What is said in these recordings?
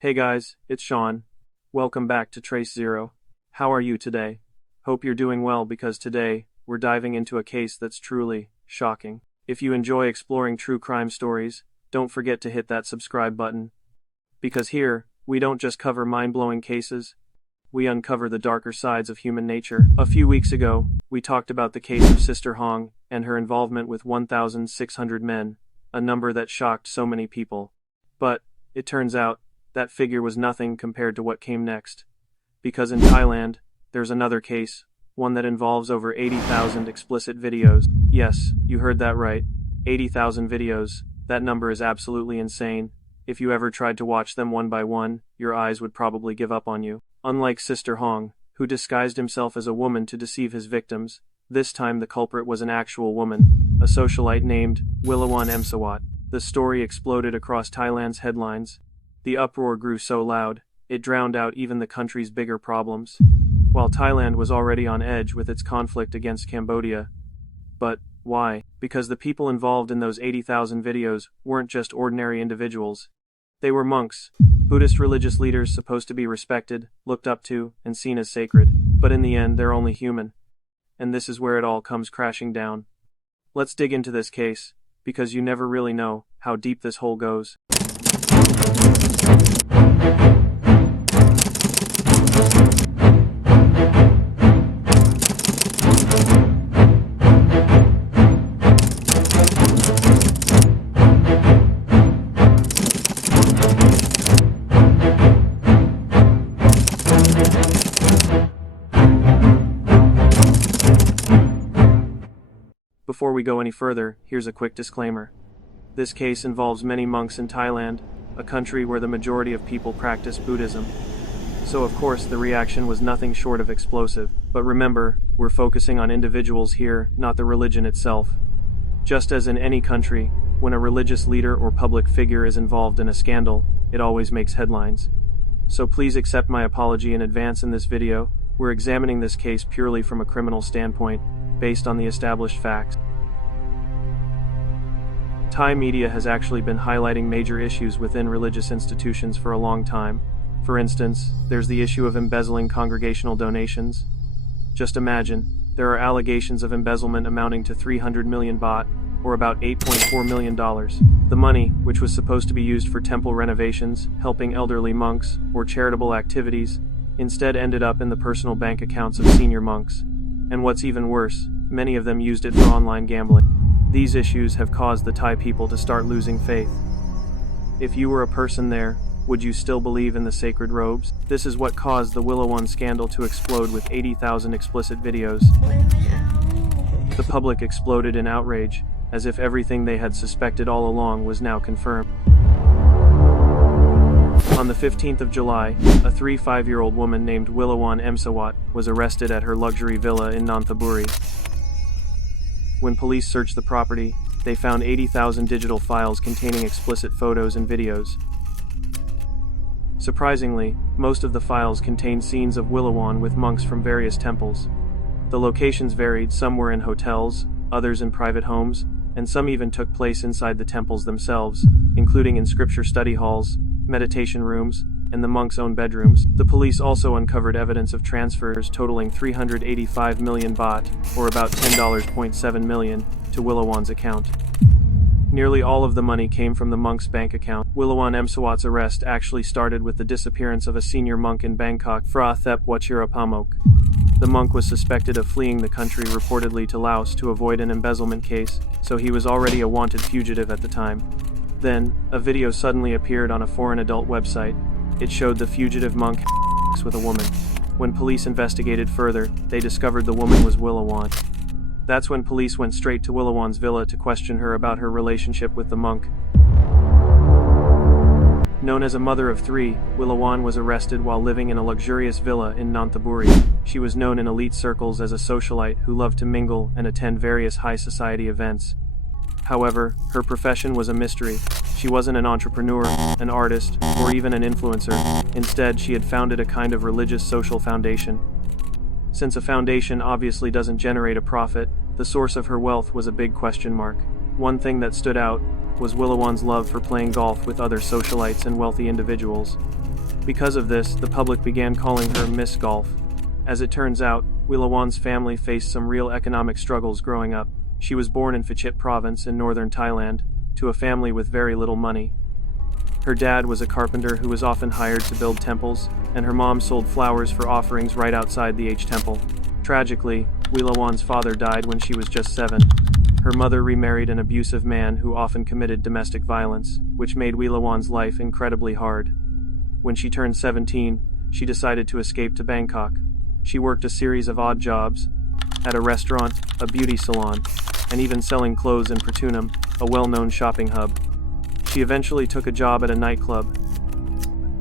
Hey guys, it's Sean. Welcome back to Trace Zero. How are you today? Hope you're doing well because today, we're diving into a case that's truly shocking. If you enjoy exploring true crime stories, don't forget to hit that subscribe button. Because here, we don't just cover mind-blowing cases, we uncover the darker sides of human nature. A few weeks ago, we talked about the case of Sister Hong and her involvement with 1,600 men, a number that shocked so many people. But, it turns out, that figure was nothing compared to what came next. Because in Thailand, there's another case, one that involves over 80,000 explicit videos. Yes, you heard that right. 80,000 videos. That number is absolutely insane. If you ever tried to watch them one by one, your eyes would probably give up on you. Unlike Sister Hong, who disguised himself as a woman to deceive his victims, this time the culprit was an actual woman, a socialite named Wilawan Emsawat. The story exploded across Thailand's headlines. The uproar grew so loud, it drowned out even the country's bigger problems. While Thailand was already on edge with its conflict against Cambodia. But why? Because the people involved in those 80,000 videos weren't just ordinary individuals. They were monks, Buddhist religious leaders supposed to be respected, looked up to, and seen as sacred. But in the end, they're only human. And this is where it all comes crashing down. Let's dig into this case, because you never really know how deep this hole goes. Before we go any further, here's a quick disclaimer. This case involves many monks in Thailand, a country where the majority of people practice Buddhism. So of course the reaction was nothing short of explosive. But remember, we're focusing on individuals here, not the religion itself. Just as in any country, when a religious leader or public figure is involved in a scandal, it always makes headlines. So please accept my apology in advance in this video. We're examining this case purely from a criminal standpoint, based on the established facts. Thai media has actually been highlighting major issues within religious institutions for a long time. For instance, there's the issue of embezzling congregational donations. Just imagine, there are allegations of embezzlement amounting to 300 million baht, or about $8.4 million. The money, which was supposed to be used for temple renovations, helping elderly monks, or charitable activities, instead ended up in the personal bank accounts of senior monks. And what's even worse, many of them used it for online gambling. These issues have caused the Thai people to start losing faith. If you were a person there, would you still believe in the sacred robes? This is what caused the Wilawan scandal to explode with 80,000 explicit videos. The public exploded in outrage, as if everything they had suspected all along was now confirmed. On the 15th of July, a 35-year-old woman named Wilawan Emsawat was arrested at her luxury villa in Nonthaburi. When police searched the property, they found 80,000 digital files containing explicit photos and videos. Surprisingly, most of the files contained scenes of Wilawan with monks from various temples. The locations varied, some were in hotels, others in private homes, and some even took place inside the temples themselves, including in scripture study halls, meditation rooms, and the monks' own bedrooms. The police also uncovered evidence of transfers totaling 385 million baht, or about $10.7 million, to Wilawan's account. Nearly all of the money came from the monk's bank account. Wilawan Emsawat's arrest actually started with the disappearance of a senior monk in Bangkok, Phra Thep Wachirapamok. The monk was suspected of fleeing the country reportedly to Laos to avoid an embezzlement case, so he was already a wanted fugitive at the time. Then, a video suddenly appeared on a foreign adult website. It showed the fugitive monk with a woman. When police investigated further, they discovered the woman was Wilawan. That's when police went straight to Wilawan's villa to question her about her relationship with the monk. Known as a mother of three, Wilawan was arrested while living in a luxurious villa in Nonthaburi. She was known in elite circles as a socialite who loved to mingle and attend various high society events. However, her profession was a mystery. She wasn't an entrepreneur, an artist, or even an influencer. Instead, she had founded a kind of religious social foundation. Since a foundation obviously doesn't generate a profit, The source of her wealth was a big question mark. One thing that stood out was Wilawan's love for playing golf with other socialites and wealthy individuals. Because of this, the public began calling her Miss Golf. As it turns out, Wilawan's family faced some real economic struggles growing up. She was born in Phuket province in northern Thailand, to a family with very little money. Her dad was a carpenter who was often hired to build temples, and her mom sold flowers for offerings right outside the temple. Tragically, Wilawan's father died when she was just 7. Her mother remarried an abusive man who often committed domestic violence, which made Wilawan's life incredibly hard. When she turned 17, she decided to escape to Bangkok. She worked a series of odd jobs, at a restaurant, a beauty salon, and even selling clothes in Pratunam, a well-known shopping hub. She eventually took a job at a nightclub,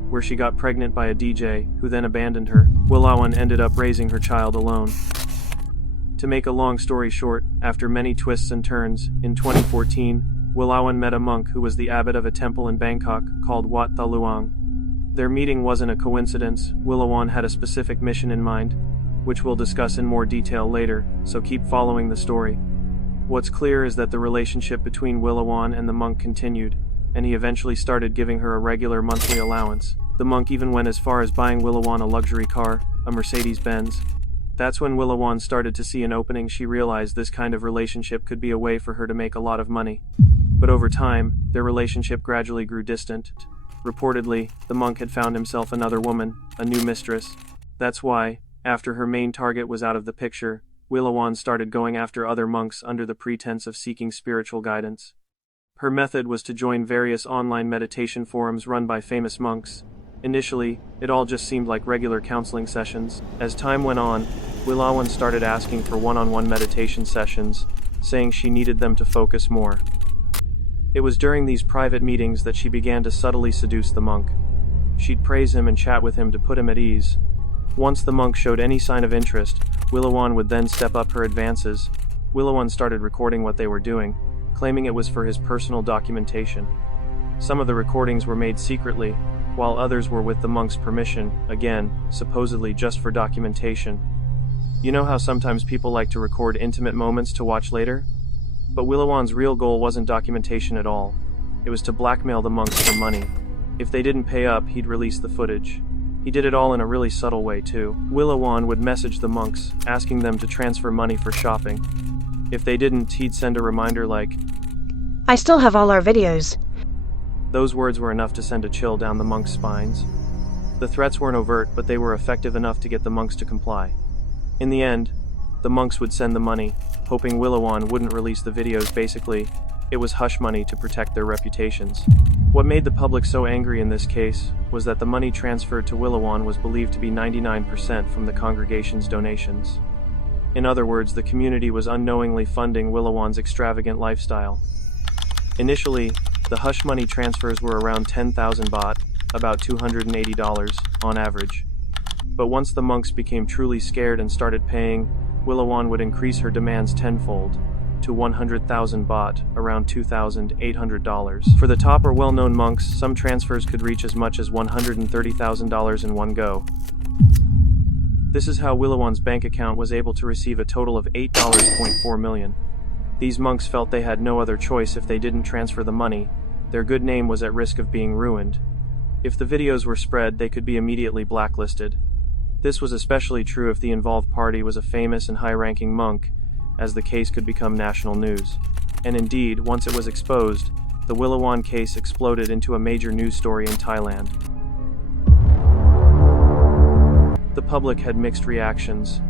where she got pregnant by a DJ, who then abandoned her. Wilawan ended up raising her child alone. To make a long story short, after many twists and turns, in 2014, Wilawan met a monk who was the abbot of a temple in Bangkok called Wat Tha Luang. Their meeting wasn't a coincidence. Wilawan had a specific mission in mind, which we'll discuss in more detail later, so keep following the story. What's clear is that the relationship between Wilawan and the monk continued, and he eventually started giving her a regular monthly allowance. The monk even went as far as buying Wilawan a luxury car, a Mercedes-Benz. That's when Wilawan started to see an opening. She realized this kind of relationship could be a way for her to make a lot of money. But over time, their relationship gradually grew distant. Reportedly, the monk had found himself another woman, a new mistress. That's why, after her main target was out of the picture, Wilawan started going after other monks under the pretense of seeking spiritual guidance. Her method was to join various online meditation forums run by famous monks. Initially, it all just seemed like regular counseling sessions. As time went on, Wilawan started asking for one-on-one meditation sessions, saying she needed them to focus more. It was during these private meetings that she began to subtly seduce the monk. She'd praise him and chat with him to put him at ease. Once the monk showed any sign of interest, Wilawan would then step up her advances. Wilawan started recording what they were doing, claiming it was for his personal documentation. Some of the recordings were made secretly, while others were with the monk's permission, again, supposedly just for documentation. You know how sometimes people like to record intimate moments to watch later? But Wilawan's real goal wasn't documentation at all. It was to blackmail the monks for money. If they didn't pay up, he'd release the footage. He did it all in a really subtle way too. Wilawan would message the monks, asking them to transfer money for shopping. If they didn't, he'd send a reminder like, "I still have all our videos." Those words were enough to send a chill down the monks' spines. The threats weren't overt, but they were effective enough to get the monks to comply. In the end, the monks would send the money, hoping Wilawan wouldn't release the videos. Basically, it was hush money to protect their reputations. What made the public so angry in this case was that the money transferred to Wilawan was believed to be 99% from the congregation's donations. In other words, the community was unknowingly funding Wilawan's extravagant lifestyle. Initially, the hush money transfers were around 10,000 baht, about $280 on average. But once the monks became truly scared and started paying, Wilawan would increase her demands tenfold, to 100,000 baht, around $2,800. For the top or well-known monks, some transfers could reach as much as $130,000 in one go. This is how Wilawan's bank account was able to receive a total of $8.4 million. These monks felt they had no other choice if they didn't transfer the money. Their good name was at risk of being ruined. If the videos were spread, they could be immediately blacklisted. This was especially true if the involved party was a famous and high-ranking monk, as the case could become national news. And indeed, once it was exposed, the Wilawan case exploded into a major news story in Thailand. The public had mixed reactions.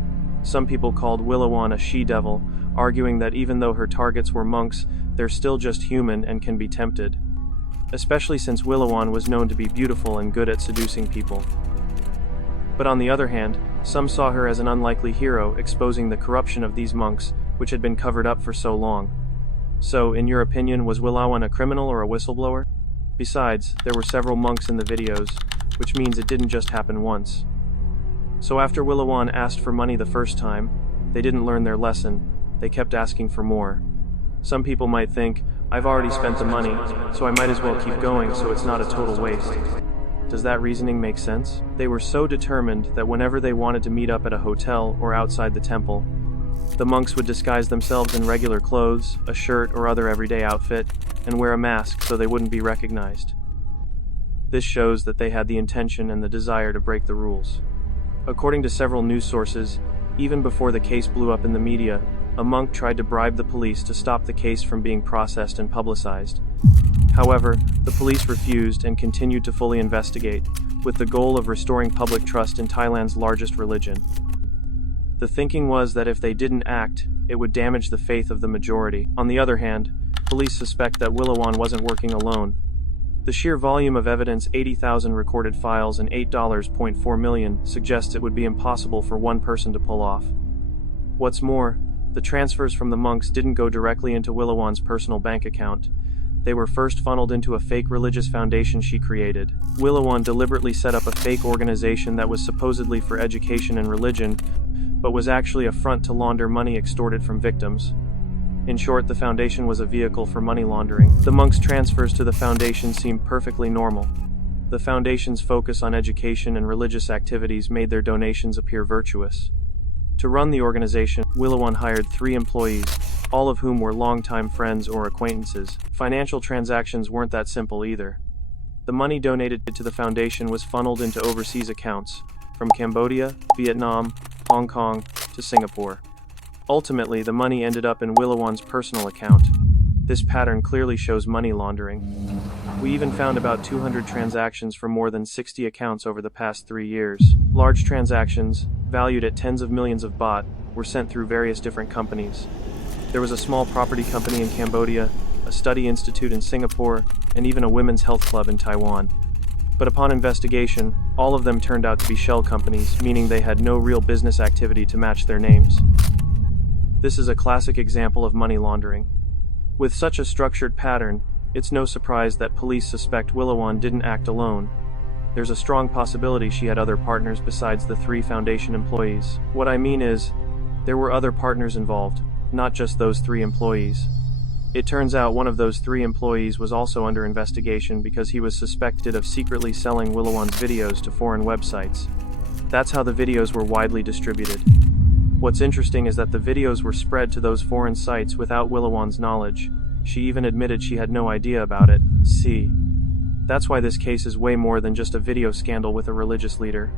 Some people called Wilawan a she-devil, arguing that even though her targets were monks, they're still just human and can be tempted. Especially since Wilawan was known to be beautiful and good at seducing people. But on the other hand, some saw her as an unlikely hero, exposing the corruption of these monks, which had been covered up for so long. So, in your opinion, was Wilawan a criminal or a whistleblower? Besides, there were several monks in the videos, which means it didn't just happen once. So after Wilawan asked for money the first time, they didn't learn their lesson. They kept asking for more. Some people might think, I've already spent the money, so I might as well keep going so it's not a total waste. Does that reasoning make sense? They were so determined that whenever they wanted to meet up at a hotel or outside the temple, The monks would disguise themselves in regular clothes, a shirt or other everyday outfit, and wear a mask so they wouldn't be recognized. This shows that they had the intention and the desire to break the rules. According to several news sources, even before the case blew up in the media, a monk tried to bribe the police to stop the case from being processed and publicized. However, the police refused and continued to fully investigate, with the goal of restoring public trust in Thailand's largest religion. The thinking was that if they didn't act, it would damage the faith of the majority. On the other hand, police suspect that Wilawan wasn't working alone. The sheer volume of evidence, 80,000 recorded files and $8.4 million, suggests it would be impossible for one person to pull off. What's more, the transfers from the monks didn't go directly into Wilawan's personal bank account. They were first funneled into a fake religious foundation she created. Wilawan deliberately set up a fake organization that was supposedly for education and religion, but was actually a front to launder money extorted from victims. In short, the foundation was a vehicle for money laundering. The monks' transfers to the foundation seemed perfectly normal. The foundation's focus on education and religious activities made their donations appear virtuous. To run the organization, Wilawan hired 3 employees, all of whom were longtime friends or acquaintances. Financial transactions weren't that simple either. The money donated to the foundation was funneled into overseas accounts, from Cambodia, Vietnam, Hong Kong, to Singapore. Ultimately, the money ended up in Wilawan's personal account. This pattern clearly shows money laundering. We even found about 200 transactions from more than 60 accounts over the past 3 years. Large transactions, valued at tens of millions of baht, were sent through various different companies. There was a small property company in Cambodia, a study institute in Singapore, and even a women's health club in Taiwan. But upon investigation, all of them turned out to be shell companies, meaning they had no real business activity to match their names. This is a classic example of money laundering. With such a structured pattern, it's no surprise that police suspect Wilawan didn't act alone. There's a strong possibility she had other partners besides the 3 foundation employees. What I mean is, there were other partners involved, not just those 3 employees. It turns out one of those 3 employees was also under investigation because he was suspected of secretly selling Wilawan's videos to foreign websites. That's how the videos were widely distributed. What's interesting is that the videos were spread to those foreign sites without Wilawan's knowledge. She even admitted she had no idea about it. See? That's why this case is way more than just a video scandal with a religious leader.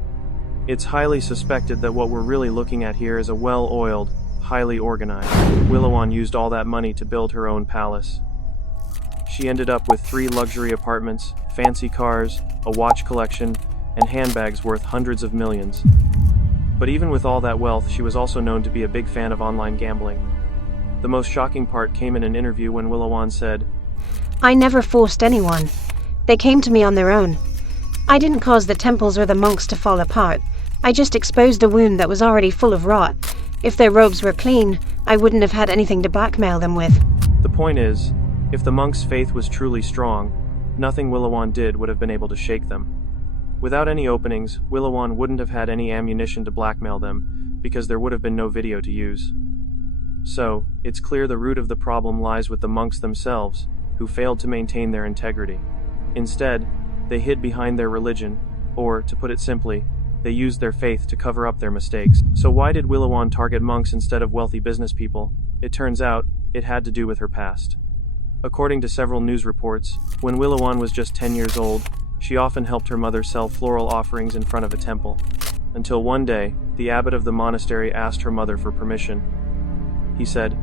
It's highly suspected that what we're really looking at here is a well-oiled, highly organized. Wilawan used all that money to build her own palace. She ended up with 3 luxury apartments, fancy cars, a watch collection, and handbags worth hundreds of millions. But even with all that wealth, she was also known to be a big fan of online gambling. The most shocking part came in an interview when Wilawan said, I never forced anyone. They came to me on their own. I didn't cause the temples or the monks to fall apart. I just exposed a wound that was already full of rot. If their robes were clean, I wouldn't have had anything to blackmail them with. The point is, if the monks' faith was truly strong, nothing Wilawan did would have been able to shake them. Without any openings, Wilawan wouldn't have had any ammunition to blackmail them, because there would have been no video to use. So, it's clear the root of the problem lies with the monks themselves, who failed to maintain their integrity. Instead, they hid behind their religion, or, to put it simply, they used their faith to cover up their mistakes. So why did Wilawan target monks instead of wealthy business people? It turns out, it had to do with her past. According to several news reports, when Wilawan was just 10 years old, she often helped her mother sell floral offerings in front of a temple. Until one day, the abbot of the monastery asked her mother for permission. He said,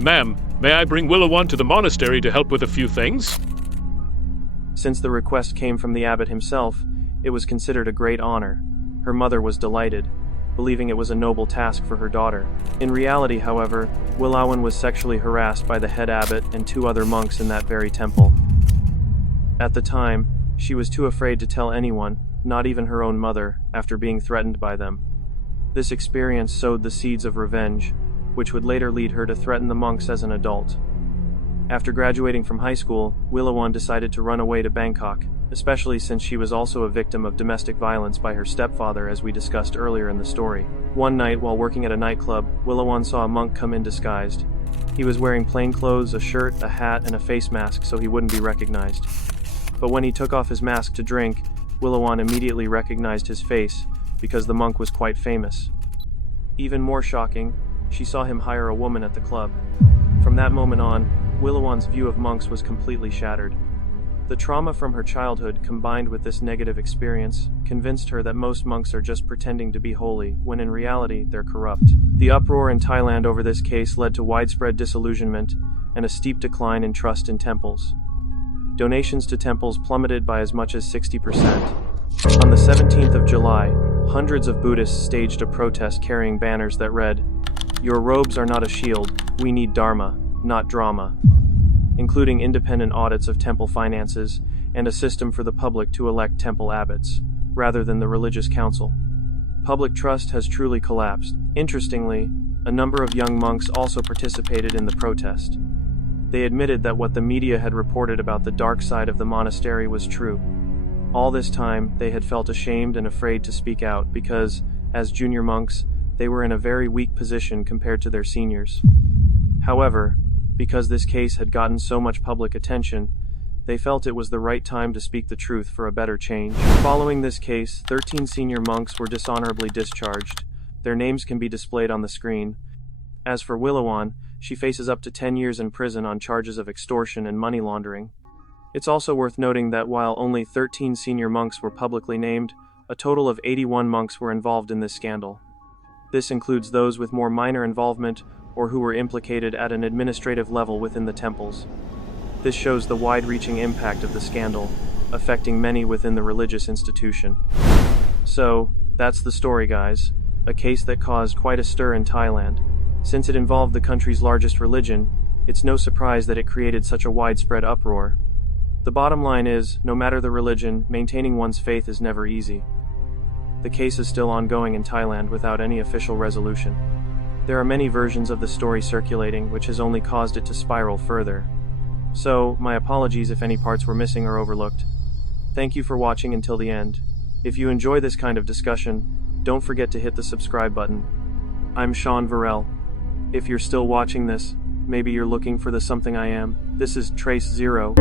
Ma'am, may I bring Wilawan to the monastery to help with a few things? Since the request came from the abbot himself, it was considered a great honor. Her mother was delighted, believing it was a noble task for her daughter. In reality, however, Wilawan was sexually harassed by the head abbot and 2 other monks in that very temple. At the time, she was too afraid to tell anyone, not even her own mother, after being threatened by them. This experience sowed the seeds of revenge, which would later lead her to threaten the monks as an adult. After graduating from high school, Wilawan decided to run away to Bangkok, especially since she was also a victim of domestic violence by her stepfather, as we discussed earlier in the story. One night, while working at a nightclub, Wilawan saw a monk come in disguised. He was wearing plain clothes, a shirt, a hat, and a face mask so he wouldn't be recognized. But when he took off his mask to drink, Wilawan immediately recognized his face, because the monk was quite famous. Even more shocking, she saw him hire a woman at the club. From that moment on, Wilawan's view of monks was completely shattered. The trauma from her childhood combined with this negative experience convinced her that most monks are just pretending to be holy, when in reality they're corrupt. The uproar in Thailand over this case led to widespread disillusionment and a steep decline in trust in temples. Donations to temples plummeted by as much as 60%. On the 17th of July, hundreds of Buddhists staged a protest carrying banners that read, "Your robes are not a shield, we need dharma, not drama," including independent audits of temple finances and a system for the public to elect temple abbots, rather than the religious council. Public trust has truly collapsed. Interestingly, a number of young monks also participated in the protest. They admitted that what the media had reported about the dark side of the monastery was true. All this time, they had felt ashamed and afraid to speak out because, as junior monks, they were in a very weak position compared to their seniors. However, because this case had gotten so much public attention, they felt it was the right time to speak the truth for a better change. Following this case, 13 senior monks were dishonorably discharged. Their names can be displayed on the screen. As for Wilawan, she faces up to 10 years in prison on charges of extortion and money laundering. It's also worth noting that while only 13 senior monks were publicly named, a total of 81 monks were involved in this scandal. This includes those with more minor involvement or who were implicated at an administrative level within the temples. This shows the wide-reaching impact of the scandal, affecting many within the religious institution. So, that's the story, guys. A case that caused quite a stir in Thailand. Since it involved the country's largest religion, it's no surprise that it created such a widespread uproar. The bottom line is, no matter the religion, maintaining one's faith is never easy. The case is still ongoing in Thailand without any official resolution. There are many versions of the story circulating, which has only caused it to spiral further. So, my apologies if any parts were missing or overlooked. Thank you for watching until the end. If you enjoy this kind of discussion, don't forget to hit the subscribe button. I'm Sean Virell. If you're still watching this, maybe you're looking for the something I am. This is Trace Zero.